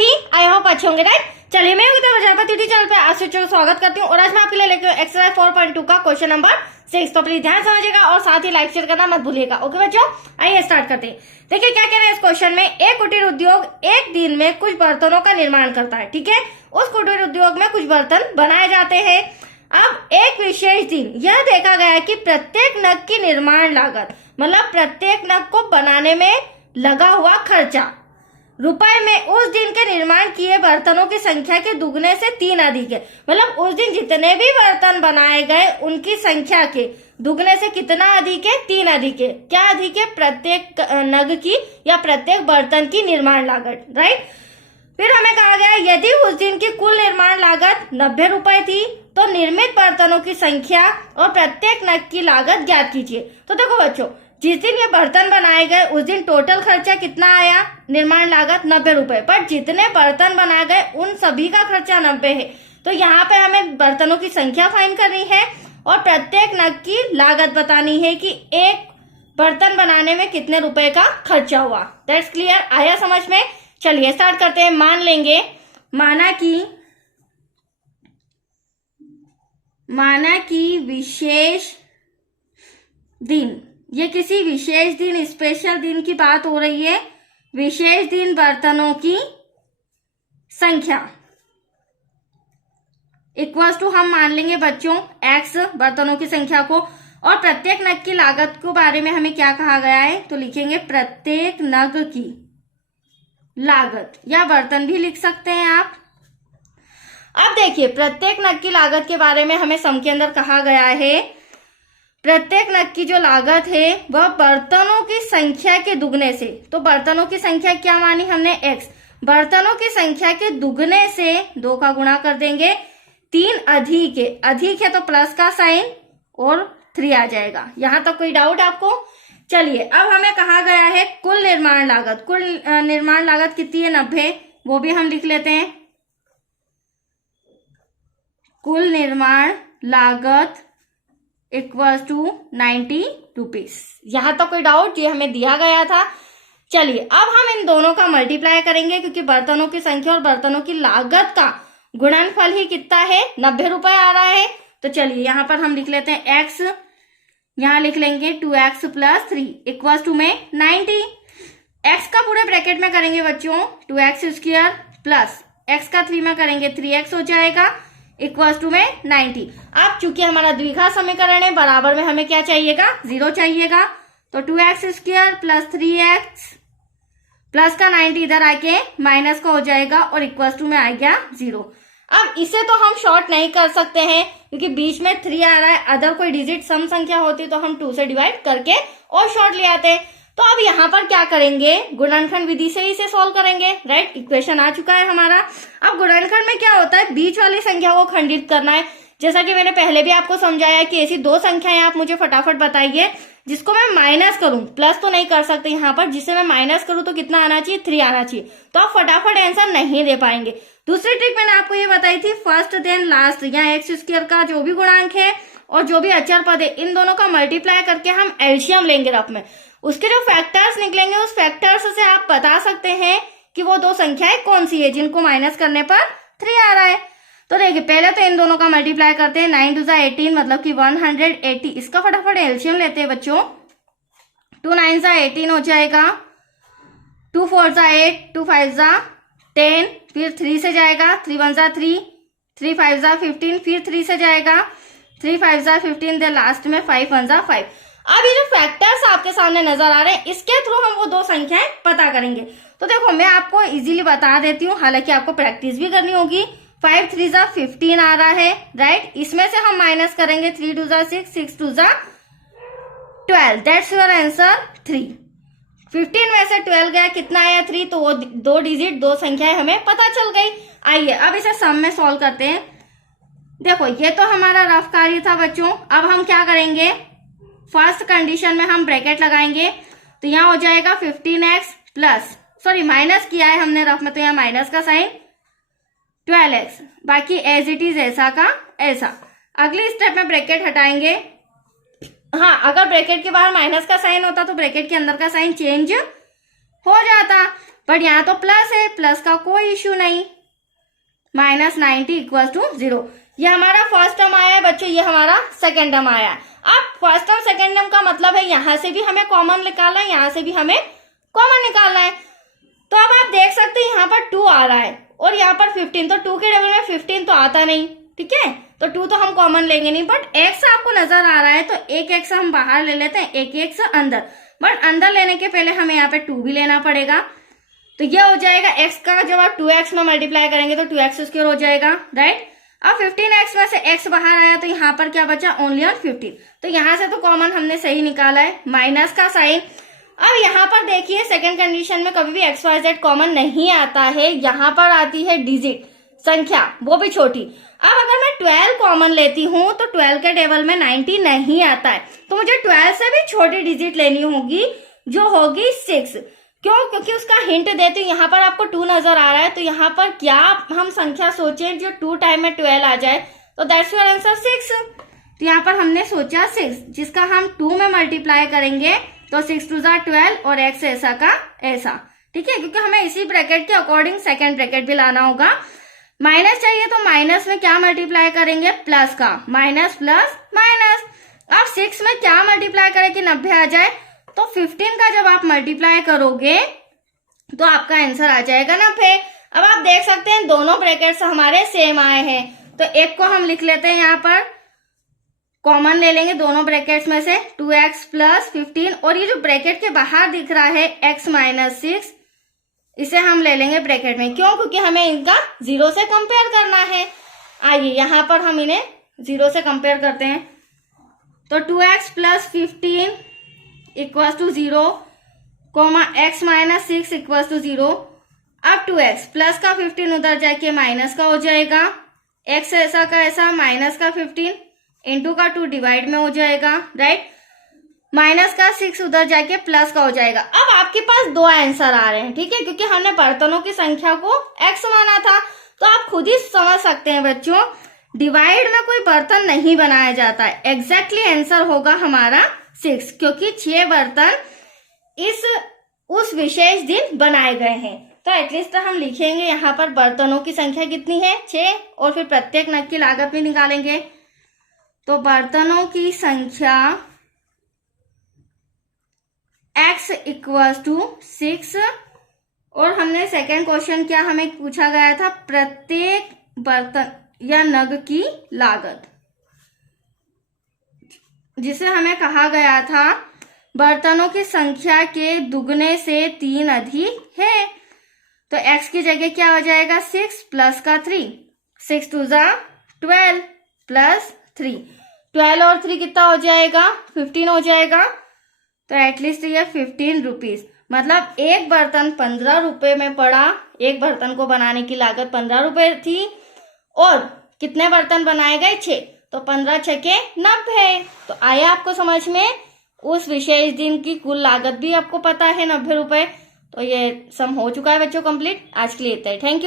सभी, I hope अच्छे होंगे, राइट। चलिए मैं प्रजापति चैनल पे आप सभी को स्वागत करती हूँ और आज मैं आपके लिए लेकर एक्सरसाइज 4.2 का क्वेश्चन नंबर 6। तो प्लीज ध्यान समझिएगा और साथ ही लाइक शेयर करना मत भूलिएगा। ओके बच्चों, आइए स्टार्ट करते हैं। देखिए क्या कह रहे हैं इस क्वेश्चन में। एक कुटीर उद्योग एक दिन में कुछ बर्तनों का निर्माण करता है, ठीक है। उस कुटीर उद्योग में कुछ बर्तन बनाए जाते हैं। अब एक विशेष दिन यह देखा गया कि प्रत्येक नग की निर्माण लागत, मतलब प्रत्येक नग को बनाने में लगा हुआ खर्चा रुपए में उस दिन के निर्माण किए बर्तनों की संख्या के दुगने से 3 अधिक है। मतलब उस दिन जितने भी बर्तन बनाए गए उनकी संख्या के दुगने से कितना अधिक है? 3 अधिक है। क्या अधिक है? प्रत्येक नग की या प्रत्येक बर्तन की निर्माण लागत, राइट। फिर हमें कहा गया यदि उस दिन की कुल निर्माण लागत 90 रुपए थी तो निर्मित बर्तनों की संख्या और प्रत्येक नग की लागत ज्ञात कीजिए। तो देखो बच्चों, जिस दिन ये बर्तन बनाए गए उस दिन टोटल खर्चा कितना आया? निर्माण लागत 90 रुपए, पर जितने बर्तन बनाए गए उन सभी का खर्चा 90 है। तो यहाँ पे हमें बर्तनों की संख्या फाइंड करनी है और प्रत्येक नग की लागत बतानी है कि एक बर्तन बनाने में कितने रुपए का खर्चा हुआ। दैट्स क्लियर, आया समझ में। चलिए स्टार्ट करते हैं। मान लेंगे, माना कि विशेष दिन, ये किसी विशेष दिन, स्पेशल दिन की बात हो रही है। विशेष दिन बर्तनों की संख्या इक्वल्स टू, हम मान लेंगे बच्चों x बर्तनों की संख्या को, और प्रत्येक नग की लागत को बारे में हमें क्या कहा गया है, तो लिखेंगे प्रत्येक नग की लागत, या बर्तन भी लिख सकते हैं आप। अब देखिए प्रत्येक नग की लागत के बारे में हमें सम के अंदर कहा गया है प्रत्येक नग की जो लागत है वह बर्तनों की संख्या के दुगने से, तो बर्तनों की संख्या क्या मानी हमने? x, बर्तनों की संख्या के दुगने से 2 का गुणा कर देंगे। 3 अधिक है, अधिक है तो प्लस का साइन और 3 आ जाएगा। यहां तक कोई डाउट आपको? चलिए अब हमें कहा गया है कुल निर्माण लागत। कुल निर्माण लागत कितनी है? 90, वो भी हम लिख लेते हैं। कुल निर्माण लागत इक्वल्स टू 90 रुपीज। यहां तक कोई डाउट? ये हमें दिया गया था। चलिए अब हम इन दोनों का मल्टीप्लाई करेंगे क्योंकि बर्तनों की संख्या और बर्तनों की लागत का गुणनफल ही कितना है? 90 रुपए आ रहा है। तो चलिए यहां पर हम लिख लेते हैं x, यहां लिख लेंगे 2x + 3 इक्वल्स टू में 90। x का पूरे ब्रैकेट में करेंगे बच्चों 2x² प्लस x का 3 में करेंगे 3x हो जाएगा इक्वल्स टू में 90। अब चूंकि हमारा द्विघात समीकरण है, बराबर में हमें क्या चाहिएगा? 0 चाहिएगा। तो 2x² प्लस 3x प्लस का 90 इधर आके माइनस का हो जाएगा और इक्वल्स टू में आ गया 0। अब इसे तो हम शॉर्ट नहीं कर सकते हैं क्योंकि बीच में 3 आ रहा है। अदर कोई डिजिट सम संख्या होती तो हम 2 से डिवाइड करके और शॉर्ट ले आते। तो अब यहाँ पर क्या करेंगे? गुणनखंड विधि से इसे सॉल्व करेंगे, राइट। इक्वेशन आ चुका है हमारा। अब गुणनखंड में क्या होता है? बीच वाली संख्या को खंडित करना है। जैसा कि मैंने पहले भी आपको समझाया कि ऐसी 2 संख्याएं आप मुझे फटाफट बताइए जिसको मैं माइनस करूं, प्लस तो नहीं कर सकते यहाँ पर, जिसे मैं माइनस करूं तो कितना आना चाहिए? 3 आना चाहिए। तो आप फटाफट आंसर नहीं दे पाएंगे। दूसरी ट्रिक मैंने आपको ये बताई थी, फर्स्ट देन लास्ट, यहाँ x² का जो भी गुणांक है और जो भी अचर पद है इन दोनों का मल्टीप्लाई करके हम एलसीएम लेंगे रफ में। उसके जो फैक्टर्स निकलेंगे उस फैक्टर्स से आप बता सकते हैं कि वो 2 संख्याएं कौन सी है जिनको माइनस करने पर 3 आ रहा है। तो देखिए पहले तो इन दोनों का मल्टीप्लाई करते हैं। 9 2 18 मतलब कि 180। इसका फटाफट एलसीएम लेते हैं बच्चों। 2 9 18 हो जाएगा, 2 4 8, 2 5 10, फिर 3 से जाएगा, 3 1 3, 3 5 15, फिर 3 से जाएगा, 3 5 15, दे लास्ट में 5 1 5। अब ये जो फैक्टर्स आपके सामने नजर आ रहे हैं इसके थ्रू हम वो 2 संख्याएं पता करेंगे। तो देखो मैं आपको इजीली बता देती हूँ, हालांकि आपको प्रैक्टिस भी करनी होगी। 5 3 15 आ रहा है, राइट। इसमें से हम माइनस करेंगे 3 2 6, 6 2 12। That's your answer 3। 15 में से 12 गया, कितना आया? 3। तो वो 2 डिजिट 2 संख्याएं हमें पता चल गई। आइए अब इसे सम में सॉल्व करते हैं। देखो ये तो हमारा रफ कार्य था बच्चों। अब हम क्या करेंगे? फर्स्ट कंडीशन में हम ब्रैकेट लगाएंगे तो यहाँ हो जाएगा 15x प्लस, सॉरी माइनस किया है हमने रफ में तो यहाँ माइनस का साइन, 12x, बाकी एज इट इज ऐसा का ऐसा। अगली स्टेप में ब्रैकेट हटाएंगे। हाँ, अगर ब्रैकेट के बाहर माइनस का साइन होता तो ब्रैकेट के अंदर का साइन चेंज हो जाता, बट यहाँ तो प्लस है, प्लस का कोई इश्यू नहीं। -90 इक्वल टू 0। ये हमारा फर्स्ट टर्म आया है बच्चों, ये हमारा सेकेंड टर्म आया है। अब फर्स्ट और सेकेंड टर्म का मतलब है यहाँ से भी हमें कॉमन निकालना है, यहाँ से भी हमें कॉमन निकालना है। तो अब आप देख सकते हैं यहाँ पर 2 आ रहा है और यहाँ पर 15, तो 2 के टेबल में 15 तो आता नहीं, ठीक है, तो 2 तो हम कॉमन लेंगे नहीं, बट x आपको नजर आ रहा है तो एक x हम बाहर ले लेते हैं, एक x अंदर, बट अंदर लेने के पहले हमें यहाँ पे 2 भी लेना पड़ेगा। तो ये हो जाएगा x का, जब आप 2x में मल्टीप्लाई करेंगे तो 2x² हो जाएगा, राइट। अब 15x में से x बाहर आया तो यहाँ पर क्या बचा, ओनली ऑन 15, तो यहाँ से तो कॉमन हमने सही निकाला है, माइनस का साइन। अब यहाँ पर देखिए सेकंड कंडीशन में कभी भी XYZ कॉमन नहीं आता है, यहाँ पर आती है डिजिट संख्या, वो भी छोटी। अब अगर मैं 12 कॉमन लेती हूँ तो 12 के टेबल में 90 नहीं आता है, तो मुझे 12 से भी छोटी डिजिट लेनी होगी जो होगी 6। क्यों? क्योंकि उसका हिंट देती हूँ, यहाँ पर आपको 2 नजर आ रहा है, तो यहाँ पर क्या हम संख्या सोचें जो 2 टाइम में 12 आ जाए, तो दैट्स योर आंसर 6। तो यहाँ पर हमने सोचा 6, जिसका हम 2 में मल्टीप्लाई करेंगे तो 6 2 12 और x ऐसा का ऐसा, ठीक है, क्योंकि हमें इसी ब्रैकेट के अकॉर्डिंग सेकेंड ब्रैकेट भी लाना होगा। माइनस चाहिए तो माइनस में क्या मल्टीप्लाई करेंगे, प्लस का, माइनस प्लस माइनस। अब 6 में क्या मल्टीप्लाई करें कि 90 आ जाए, तो 15 का जब आप मल्टीप्लाई करोगे तो आपका आंसर आ जाएगा 90। अब आप देख सकते हैं दोनों ब्रैकेट्स हमारे सेम आए हैं, तो एक को हम लिख लेते हैं, यहाँ पर कॉमन ले लेंगे दोनों ब्रैकेट्स में से, 2x + 15, और ये जो ब्रैकेट के बाहर दिख रहा है x - 6, इसे हम ले लेंगे ब्रैकेट में। क्यों? क्योंकि हमें इनका 0 से कंपेयर करना है। आइए यहाँ पर हम इन्हें 0 से कंपेयर करते हैं, तो 2x + 15 = 0, x - 6 = 0। अब 2x प्लस का 15 उधर जाके माइनस का हो जाएगा, x ऐसा का ऐसा, माइनस का 15 इंटू का 2 डिवाइड में हो जाएगा, राइट, माइनस का 6 उधर जाके प्लस का हो जाएगा। अब आपके पास 2 आंसर आ रहे हैं, ठीक है, क्योंकि हमने बर्तनों की संख्या को x माना था, तो आप खुद ही समझ सकते हैं बच्चों, डिवाइड में कोई बर्तन नहीं बनाया जाता है। एग्जैक्टली आंसर होगा हमारा 6, क्योंकि 6 बर्तन उस विशेष दिन बनाए गए हैं। तो एटलीस्ट हम लिखेंगे यहाँ पर बर्तनों की संख्या कितनी है, 6, और फिर प्रत्येक नग की लागत भी निकालेंगे। तो बर्तनों की संख्या x = 6, और हमने सेकेंड क्वेश्चन क्या हमें पूछा गया था, प्रत्येक बर्तन या नग की लागत, जिसे हमें कहा गया था बर्तनों की संख्या के दुगने से 3 अधिक है। तो x की जगह क्या हो जाएगा, 6 प्लस का 3, 6 2 12 प्लस 3, 12 और 3 कितना हो जाएगा, 15 हो जाएगा। तो एटलीस्ट ये 15 रुपीज, मतलब एक बर्तन 15 रुपए में पड़ा। एक बर्तन को बनाने की लागत 15 रुपए थी, और कितने बर्तन बनाए गए, 6, तो 15 × 6 = 90। तो आया आपको समझ में, उस विशेष दिन की कुल लागत भी आपको पता है 90 रुपए। तो ये सम हो चुका है बच्चों कंप्लीट। आज के लिए इतना ही, थैंक यू।